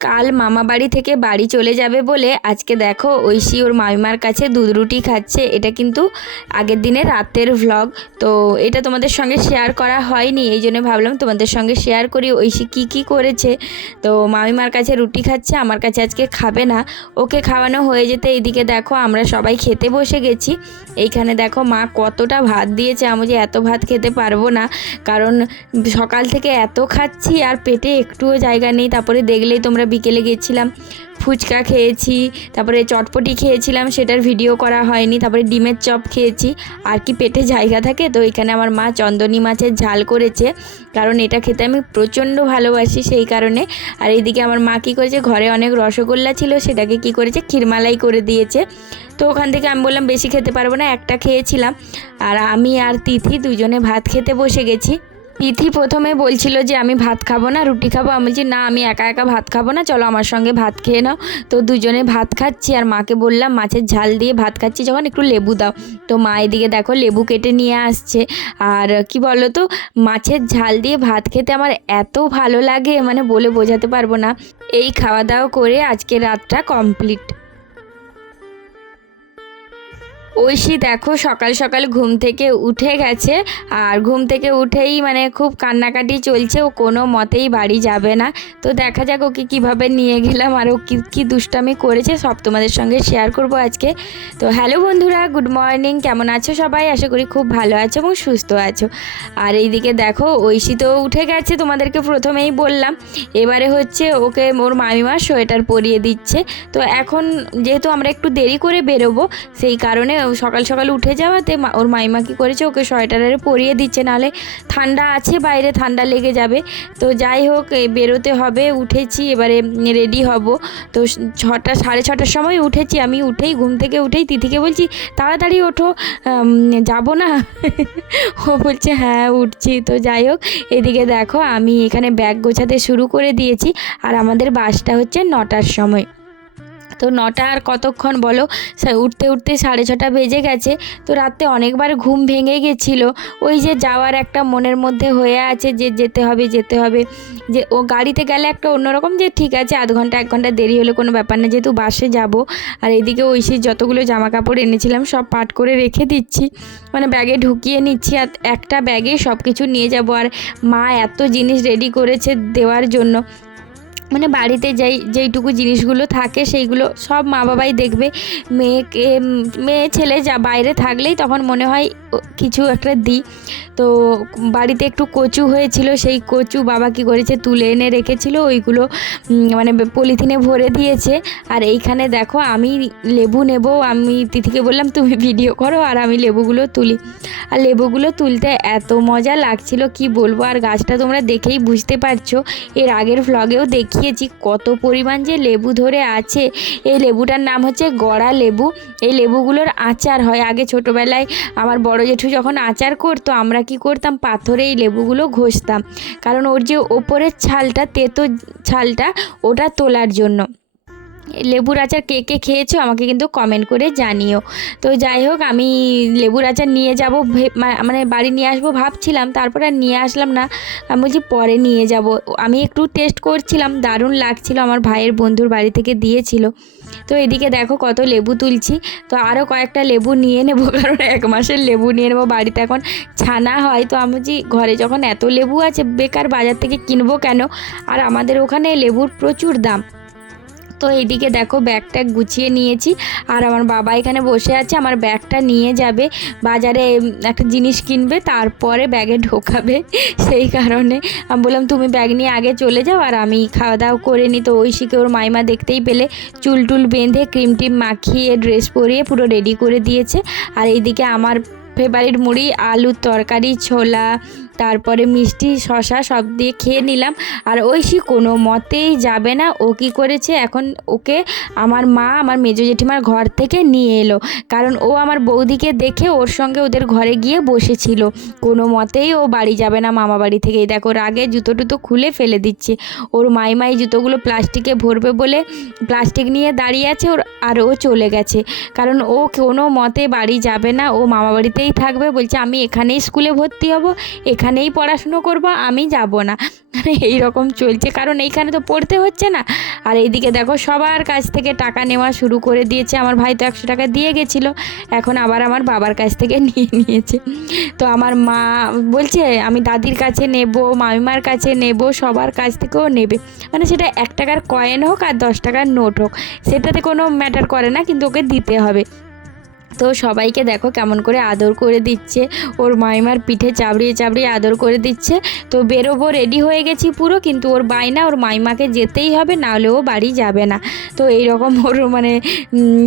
কাল মামা বাড়ি থেকে বাড়ি চলে যাবে বলে আজকে দেখো ঐশী ওর মামিমার কাছে দুধ রুটি খাচ্ছে। এটা কিন্তু আগের দিনে রাতের ভ্লগ তো এটা তোমাদের সঙ্গে শেয়ার করা হয়নি, এই জন্য ভাবলাম তোমাদের সঙ্গে শেয়ার করি। ঐশী কী কী করেছে? তো মামিমার কাছে রুটি খাচ্ছে, আমার কাছে আজকে খাবে না। ওকে খাওয়ানো হয়ে যেতে এইদিকে দেখো আমরা সবাই খেতে বসে গেছি। এইখানে দেখো মা কতটা ভাত দিয়েছে, আমি যে এত ভাত খেতে পারব না। কারণ সকাল থেকে এত খাচ্ছি আর পেটে একটুও জায়গা নেই, তারপরে দেখলেই তোমরা বিকেলে গেছিলাম, ফুচকা খেয়েছি, তারপরে চটপটি খেয়েছিলাম, সেটার ভিডিও করা হয়নি, তারপরে ডিমের চপ খেয়েছি। আর কি পেটে জায়গা থাকে, তো এখানে আমার মা চন্দনী মাছের ঝাল করেছে, কারণ এটা খেতে আমি প্রচণ্ড ভালোবাসি সেই কারণে। আর এইদিকে আমার মা কী করেছে, ঘরে অনেক রসগোল্লা ছিল, সেটাকে কি করেছে, ক্ষীরমালাই করে দিয়েছে। তো ওখান থেকে আমি বললাম, বেশি খেতে পারব না, একটা খেয়েছিলাম। আর আমি আর তিথি দুজনে ভাত খেতে বসে গেছি। তিথি প্রথমে বলছিল যে, আমি ভাত খাব না, রুটি খাব। আমি বলছি, না, আমি একা একা ভাত খাব না, চলো আমার সঙ্গে ভাত খেয়ে নাও। তো দুজনে ভাত খাচ্ছি আর মাকে বললাম, মাছের ঝাল দিয়ে ভাত খাচ্ছি, যখন একটু লেবু দাও। তো মা এদিকে দেখো লেবু কেটে নিয়ে আসছে। আর কি বলো তো মাছের ঝাল দিয়ে ভাত খেতে আমার এত ভালো লাগে মানে বলে বোঝাতে পারব না। এই খাওয়া দাওয়া করে আজকে রাতটা কমপ্লিট। ঐশী দেখো সকাল সকাল ঘুম থেকে উঠে গেছে। আর ঘুম থেকে উঠেই মানে খুব কান্নাকাটি চলছে, ও কোনো মতেই বাড়ি যাবে না। তো দেখা যাক ওকে কীভাবে নিয়ে গেলাম আর ও কী কী দুষ্টামি করেছে, সব তোমাদের সঙ্গে শেয়ার করব আজকে। তো হ্যালো বন্ধুরা গুড মর্নিং কেমন আছো সবাই? আশা করি খুব ভালো আছো এবং সুস্থ আছো। আর এইদিকে দেখো, ঐশী তো উঠে গেছে, তোমাদেরকে প্রথমেই বললাম। এবারে হচ্ছে ওকে ওর মামিমা সোয়েটার পরিয়ে দিচ্ছে। তো এখন যেহেতু আমরা একটু দেরি করে বেরোবো, সেই কারণে সকাল সকাল উঠে যাওয়াতে ওর মাইমা কী করেছে, ওকে সোয়েটারে পরিয়ে দিচ্ছে, নাহলে ঠান্ডা আছে বাইরে, ঠান্ডা লেগে যাবে। তো যাই হোক বেরোতে হবে, উঠেছি, এবারে রেডি হব। তো ছটা, সাড়ে ছটার সময় উঠেছি, আমি উঠেই ঘুম থেকে উঠেই তিথিকে বলছি, তাড়াতাড়ি ওঠো যাব না? ও বলছে হ্যাঁ উঠছি। তো যাই হোক, এদিকে দেখো, আমি এখানে ব্যাগ গোছাতে শুরু করে দিয়েছি, আর আমাদের বাসটা হচ্ছে নটার সময়। তো নটা আর কতক্ষণ বলো? উঠতে উঠতে সাড়ে ছটা বেজে গেছে। তো রাতে অনেকবার ঘুম ভেঙে গেছিল। ওই যে যাওয়ার একটা মনের মধ্যে হয়ে আছে যে যেতে হবে যেতে হবে। যে ও গাড়িতে গেলে একটা অন্যরকম যে ঠিক আছে, আধ ঘণ্টা, এক ঘণ্টা দেরি হলে কোনো ব্যাপার না। যেহেতু বাসে যাব, আর এদিকে ঐশী যতগুলো জামা কাপড় এনেছিলাম সব পাট করে রেখে দিচ্ছি। মানে ব্যাগে ঢুকিয়ে নিচ্ছি আর একটা ব্যাগে সব কিছু নিয়ে যাব। আর মা এত জিনিস রেডি করেছে দেওয়ার জন্য। মানে বাড়িতে যেই, যেইটুকু জিনিসগুলো থাকে সেইগুলো সব মা বাবাই দেখবে। মেয়েকে, মেয়ে ছেলে যা বাইরে থাকলেই তখন মনে হয় কিছু একটা দিই। তো বাড়িতে একটু কচু হয়েছিল, সেই কচু বাবা কি করেছে তুলে এনে রেখেছিল, ওইগুলো মানে পলিথিনে ভরে দিয়েছে। আর এইখানে দেখো আমি লেবু নেব, আমি তিথিকে বললাম, তুমি ভিডিও করো আর আমি লেবুগুলো তুলি। আর লেবুগুলো তুলতে এত মজা লাগছিল, কি বলব? আর গাছটা তোমরা দেখেই বুঝতে পারছ, এর আগের ভ্লগেও দেখিয়েছি, কত পরিমাণ যে লেবু ধরে আছে। এই লেবুটার নাম হচ্ছে গড়া লেবু। এই লেবুগুলোর আচার হয়। আগে ছোটোবেলায় আমার বড় জেঠু যখন আচার করতো, আমরা কি করতাম? পাথরে এই লেবুগুলো ঘষতাম। কারণ ওর যে ওপরের ছালটা, তেতো ছালটা, ওটা তোলার জন্য। লেবুর আচার কে কে খেয়েছো আমাকে কিন্তু কমেন্ট করে জানিও। তো যাই হোক, আমি লেবুর আচার নিয়ে যাব মানে বাড়ি নিয়ে আসব ভাবছিলাম, তারপরে আর নিয়ে আসলাম না। আমি বলছি পরে নিয়ে যাব। আমি একটু টেস্ট করছিলাম, দারুণ লাগছিল, আমার ভাইয়ের বন্ধুর বাড়ি থেকে দিয়েছিল। তো এদিকে দেখো কত লেবু তুলছি। তো আরও কয়েকটা লেবু নিয়ে নেব, কারণ এক মাসের লেবু নিয়ে নেব, বাড়িতে এখন ছানা হয়। তো আমি বলছি, ঘরে যখন এত লেবু আছে, বেকার বাজার থেকে কিনবো কেন? আর আমাদের ওখানে লেবুর প্রচুর দাম। তো এইদিকে দেখো ব্যাগটা গুছিয়ে নিয়েছি। আর আমার বাবা এখানে বসে আছে, আমার ব্যাগটা নিয়ে যাবে, বাজারে একটা জিনিস কিনবে, তারপরে ব্যাগে ঢোকাবে। সেই কারণে আমি বললাম, তুমি ব্যাগ নিয়ে আগে চলে যাও, আর আমি খাওয়া দাওয়া করে নিই। তো ঐশীকে ওর মাইমা দেখতেই পেলে, চুল টুল বেঁধে, ক্রিম টিম মাখিয়ে, ড্রেস পরিয়ে পুরো রেডি করে দিয়েছে। আর এইদিকে আমার ফেভারিট মুড়ি, আলুর তরকারি, ছোলা তারপরে মিষ্টি শশা সব দিয়ে খেয়ে নিলাম। আর ঐশী কোনো মতেই যাবে না। ও কী করেছে? এখন ওকে আমার মা, আমার মেজো জেঠিমার ঘর থেকে নিয়ে এলো। কারণ ও আমার বৌদিকে দেখে ওর সঙ্গে ওদের ঘরে গিয়ে বসেছিল। কোনো মতেই ও বাড়ি যাবে না মামা বাড়ি থেকে। দেখো, রাগে জুতো টুতো খুলে ফেলে দিচ্ছে। ওর মাই মাই জুতোগুলো প্লাস্টিকে ভরবে বলে প্লাস্টিক নিয়ে দাঁড়িয়ে আছে ওর, আর ও চলে গেছে। কারণ ও কোনো মতে বাড়ি যাবে না। ও মামা বাড়িতেই থাকবে। বলছে, আমি এখানেই স্কুলে ভর্তি হব। এখানে এখানেই পড়াশুনো করব, আমি যাব না। মানে এইরকম চলছে, কারণ এইখানে তো পড়তে হচ্ছে না। আর এইদিকে দেখো সবার কাছ থেকে টাকা নেওয়া শুরু করে দিয়েছে। আমার ভাই তো একশো টাকা দিয়ে গেছিল, এখন আবার আমার বাবার কাছ থেকে নিয়ে নিয়েছে। তো আমার মা বলছে, আমি দাদির কাছে নেব, মামিমার কাছে নেব, সবার কাছ থেকেও নেবে। মানে সেটা এক টাকার কয়েন হোক আর দশ টাকার নোট হোক, সেটাতে কোনো ম্যাটার করে না, কিন্তু ওকে দিতে হবে। তো সবাইকে দেখো কেমন করে আদর করে দিচ্ছে। ওর মাইমার পিঠে চাবড়িয়ে চাবড়িয়ে আদর করে দিচ্ছে। তো বেরোবো রেডি হয়ে গেছি পুরো, কিন্তু ওর বাইনা ওর মাইমাকে যেতেই হবে, নাহলে ও বাড়ি যাবে না। তো এই রকম ওর মানে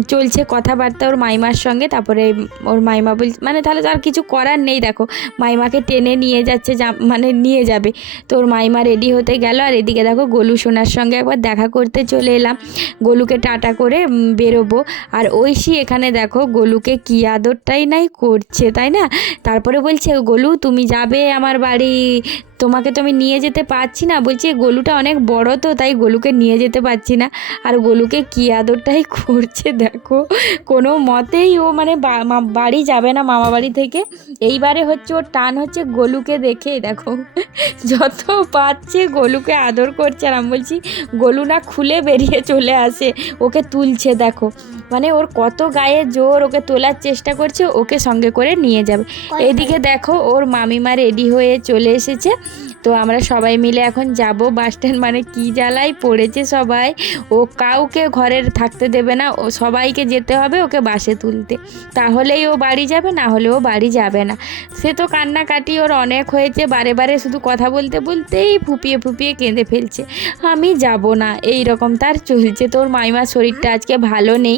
চলছে কথাবার্তা ওর মাইমার সঙ্গে। তারপরে ওর মাইমা বল মানে তাহলে তো আর কিছু করার নেই, দেখো। মাইমাকে টেনে নিয়ে যাচ্ছে, যা মানে নিয়ে যাবে। তো ওর মাইমা রেডি হতে গেল, আর এদিকে দেখো গোলু সোনার সঙ্গে একবার দেখা করতে চলে এলাম। গোলুকে টাটা করে বেরোবো। আর ঐশী এখানে দেখো গোলুকে কি আদরটাই নাই করছে, তাই না? তারপরে বলছে, গোলু, তুমি যাবে আমার বাড়ি। তোমাকে তো আমি নিয়ে যেতে পারছি না। বলছি, গোলুটা অনেক বড় তো, তাই গোলুকে নিয়ে যেতে পারছি না। আর গোলুকে কি আদরটাই করছে, দেখো। কোনো মতেই ও মানে বাড়ি যাবে না মামা বাড়ি থেকে। এইবারে হচ্ছে ওর টান হচ্ছে গোলুকে দেখে, দেখো। যত পাচ্ছে গোলুকে আদর করছে। আর আমি বলছি, গোলু না খুলে বেরিয়ে চলে আসে, ওকে তুলছে, দেখো। মানে ওর কত গায়ে জোর, ওকে তোলার চেষ্টা করছে ওকে সঙ্গে করে নিয়ে যাবে। এদিকে দেখো ওর মামিমা রেডি হয়ে চলে এসেছে। তো আমরা সবাই মিলে এখন যাব বাস স্ট্যান্ড মানে কি জ্বালায় পড়েছে সবাই। ও কাউকে ঘরের থাকতে দেবে না ও সবাইকে যেতে হবে ওকে বাসে তুলতে। তাহলেই ও বাড়ি যাবে না হলে ও বাড়ি যাবে না। সে তো কান্নাকাটি ওর অনেক হয়েছে বারে বারে শুধু কথা বলতে বলতেই ফুপিয়ে ফুপিয়ে কেঁদে ফেলছে। আমি যাব না এই রকম তার চলছে। তোর মাইমার শরীরটা আজকে ভালো নেই।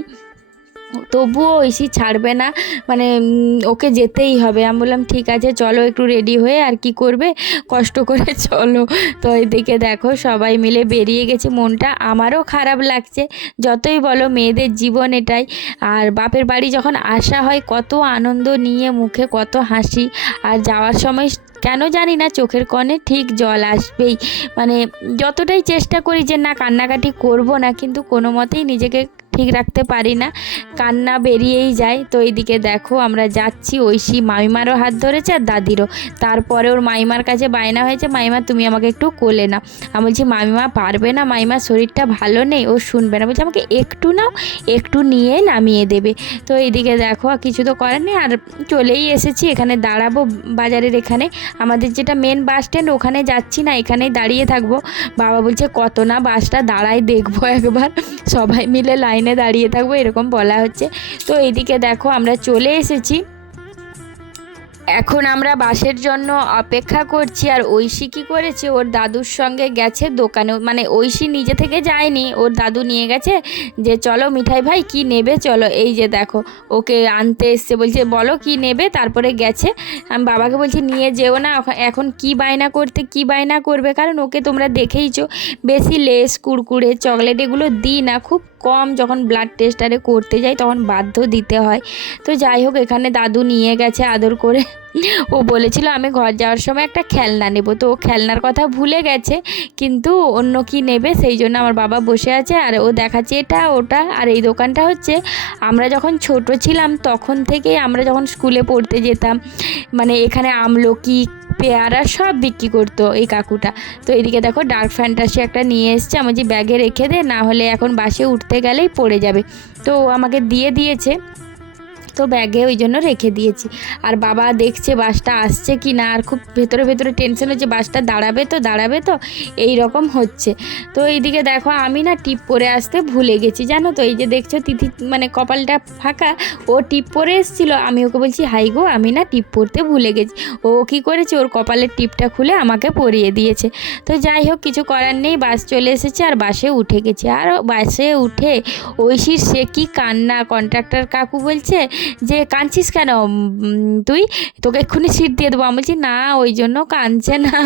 তবুও ঐশী ছাড়বে না। মানে ওকে যেতেই হবে। আমি বললাম, ঠিক আছে, চলো একটু রেডি হয়ে আর কি করবে? কষ্ট করে চলো। তো এদিকে দেখো, সবাই মিলে বেরিয়ে গেছে। মনটা আমারও খারাপ লাগছে। যতই বলো, মেয়েদের জীবন এটাই। আর বাপের বাড়ি যখন আসা হয়, কত আনন্দ নিয়ে মুখে, কত হাসি। আর যাওয়ার সময় কেন জানি না, চোখের কণে ঠিক জল আসবেই। মানে যতটাই চেষ্টা করি যে, না, কান্নাকাটি করব না, কিন্তু কোনো মতেই নিজেকে ঠিক রাখতে পারি না। কান্না বেরিয়েই যায়। তো এইদিকে দেখো আমরা যাচ্ছি। ঐশী মামিমারও হাত ধরেছে আর দাদিরও। তারপরে ওর মাইমার কাছে বায়না হয়েছে মাইমা তুমি আমাকে একটু কোলে নাও। আমি বলছি, মামিমা, পারবে না। মাইমার শরীরটা ভালো নেই, ও শুনবে না। বলছে, আমাকে একটু নাও, একটু নিয়ে নামিয়ে দেবে। তো এইদিকে দেখো, আর কিছু তো করার নেই। আর চলেই এসেছি। এখানে দাঁড়াবো বাজারের এখানে। আমাদের যেটা মেন বাস স্ট্যান্ড ওখানে যাচ্ছি না, এখানেই দাঁড়িয়ে থাকব। বাবা বলছে, কত না বাসটা দাঁড়ায় দেখব একবার। সবাই মিলে লাইনে দাঁড়িয়ে থাকব, এরকম বলা হচ্ছে। তো এইদিকে দেখো, আমরা চলে এসেছি। এখন আমরা বাসের জন্য অপেক্ষা করছি, আর ঐশী কী করেছে? ওর দাদুর সঙ্গে গেছে দোকানে মানে ঐশী নিজে থেকে যায়নি, ওর দাদু নিয়ে গেছে যে, চলো মিঠাই ভাই, কি নেবে? চলো। এই যে দেখো, ওকে আনতে এসছে, বলছে, বলো কি নেবে? তারপরে গেছে। আমি বাবাকে বলছি, নিয়ে যেও না এখন কি বায়না করতে, কি বায়না করবে? কারণ ওকে তোমরা দেখেইছো, বেশি লেস, কুড়কুড়ে, চকলেট এগুলো দিই না, খুব কম যখন ব্লাড টেস্ট আরে করতে যাই তখন বাধ্য দিতে হয়। তো যাই হোক, এখানে দাদু নিয়ে গেছে আদর করে। ও বলেছিল, আমি ঘর যাওয়ার সময় একটা খেলনা নেব। তো ও খেলনার কথা ভুলে গেছে, কিন্তু অন্য কি নেবে সেই জন্য আমার বাবা বসে আছে। আর ও দেখাচ্ছে এটা, ওটা, আর এই দোকানটা হচ্ছে, আমরা যখন ছোট ছিলাম তখন থেকেই আমরা যখন স্কুলে পড়তে যেতাম মানে এখানে আমলকি পেয়ারা সব বিক্রি করতো এই কাকুটা। তো এদিকে দেখো ডার্ক ফ্যান্টাসি একটা নিয়ে এসছে আমার যে ব্যাগে রেখে দে, না হলে এখন বাসে উঠতে গেলেই পড়ে যাবে। তো আমাকে দিয়ে দিয়েছে। তো ব্যাগে ওই জন্য রেখে দিয়েছি। আর বাবা দেখছে বাসটা আসছে কি না, আর খুব ভেতরে ভেতরে টেনশন হচ্ছে, বাসটা দাঁড়াবে তো দাঁড়াবে তো এই রকম হচ্ছে। তো এইদিকে দেখো, আমি না টিপ পরে আসতে ভুলে গেছি, জানো তো? এই যে দেখছ তিথি মানে কপালটা ফাঁকা, ও টিপ পরে এসেছিল, আমি ওকে বলছি, হাই গো, আমি না টিপ পরতে ভুলে গেছি। ও কী করেছে? ওর কপালের টিপটা খুলে আমাকে পরিয়ে দিয়েছে। তো যাই হোক, কিছু করার নেই, বাস চলে এসেছে, আর বাসে উঠে গেছি। আর বাসে উঠে ঐশীর সে কি কান্না কন্ট্রাক্টর কাকু বলছে যে কাঁদছিস কেন? তুই তোকে এক্ষুনি সিট দিয়ে দেবো। আমি বলছি, না, ওই জন্য কাঁদছে না।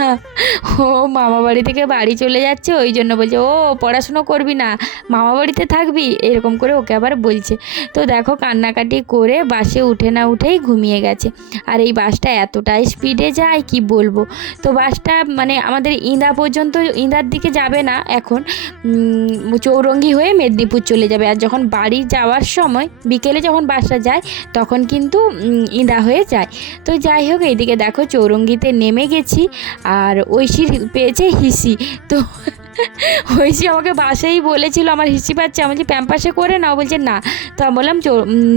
ও মামা বাড়ি থেকে বাড়ি চলে যাচ্ছে, ওই জন্য বলছে, ও, পড়াশুনো করবি না, মামা বাড়িতে থাকবি? এরকম করে ওকে আবার বলছে। তো দেখো, কান্নাকাটি করে বাসে উঠে না উঠেই ঘুমিয়ে গেছে। আর এই বাসটা এতটাই স্পিডে যায়, কি বলব? তো বাসটা মানে আমাদের ইঁদা পর্যন্ত, ইঁদার দিকে যাবে না এখন। চৌরঙ্গি হয়ে মেদিনীপুর চলে যাবে। আর যখন বাড়ি যাওয়ার সময়, বিকেলে যখন বাসটা যায় তখন কিন্তু ইঁদা হয়ে যায়। তো যাই হোক, এইদিকে দেখো চৌরঙ্গিতে নেমে গেছি আর ঐশীর পেয়েছে হিসি। তো ঐশী আমাকে বাসেই বলেছিল, আমার হিসি পাচ্ছে। আমি বলছি, প্যাম্পাসে করে নাও। বলছে, না। তো আমি বললাম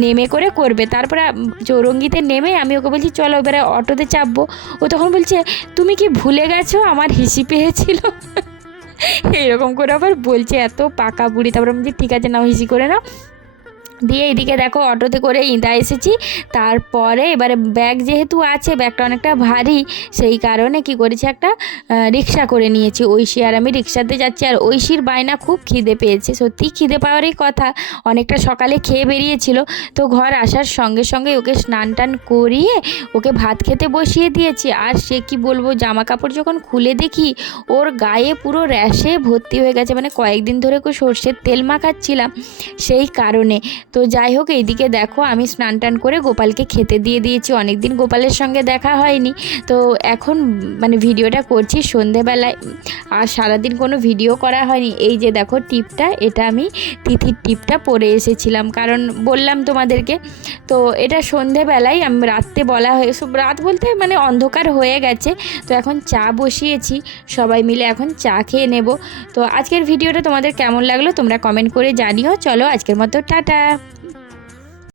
নেমে করে করবে। তারপরে চৌরঙ্গিতে নেমে আমি ওকে বলছি, চলো এবারে অটোতে চাপবো। ও তখন বলছে, তুমি কি ভুলে গেছো? আমার হিসি পেয়েছিল। এইরকম করে আবার বলছে, এত পাকা বুড়ি। তারপর আমি ঠিক আছে, নাও হিসি করে নাও। দিয়ে এদিকে দেখো অটোতে করে ইঁদা এসেছি। তারপরে এবারে ব্যাগ যেহেতু আছে, ব্যাগটা অনেকটা ভারী, সেই কারণে কি করেছি একটা রিক্সা করে নিয়েছি। ঐশী আর আমি রিক্সাতে যাচ্ছি আর ঐশীর বায়না খুব খিদে পেয়েছে। সত্যি খিদে পাওয়ারই কথা। অনেকটা সকালে খেয়ে বেরিয়েছিল। তো ঘর আসার সঙ্গে সঙ্গে ওকে স্নান টান করিয়ে ওকে ভাত খেতে বসিয়ে দিয়েছি। আর সে কি বলব জামা কাপড় যখন খুলে দেখি, ওর গায়ে পুরো র্যাশে ভর্তি হয়ে গেছে। মানে কয়েকদিন ধরে সর্ষের তেল মাখাচ্ছিলাম, সেই কারণে। তো যাই হোক এইদিকে দেখো আমি স্নান টান করে গোপালকে খেতে দিয়ে দিয়েছি। অনেক দিন গোপালের সঙ্গে দেখা হয়নি। তো এখন মানে ভিডিওটা করছি সন্ধেবেলায়। আর সারাদিন কোনো ভিডিও করা হয়নি। এই যে দেখো টিপটা, এটা আমি তিথির টিপটা পরে এসেছিলাম। কারণ বললাম তোমাদেরকে, তো এটা সন্ধেবেলায় আমি, রাত্রে বলা হয়ে, সব রাত বলতে মানে অন্ধকার হয়ে গেছে। তো এখন চা বসিয়েছি, সবাই মিলে এখন চা খেয়ে নেব। তো আজকের ভিডিওটা তোমাদের কেমন লাগল তোমরা কমেন্ট করে জানিও। চলো আজকের মতো, টাটা।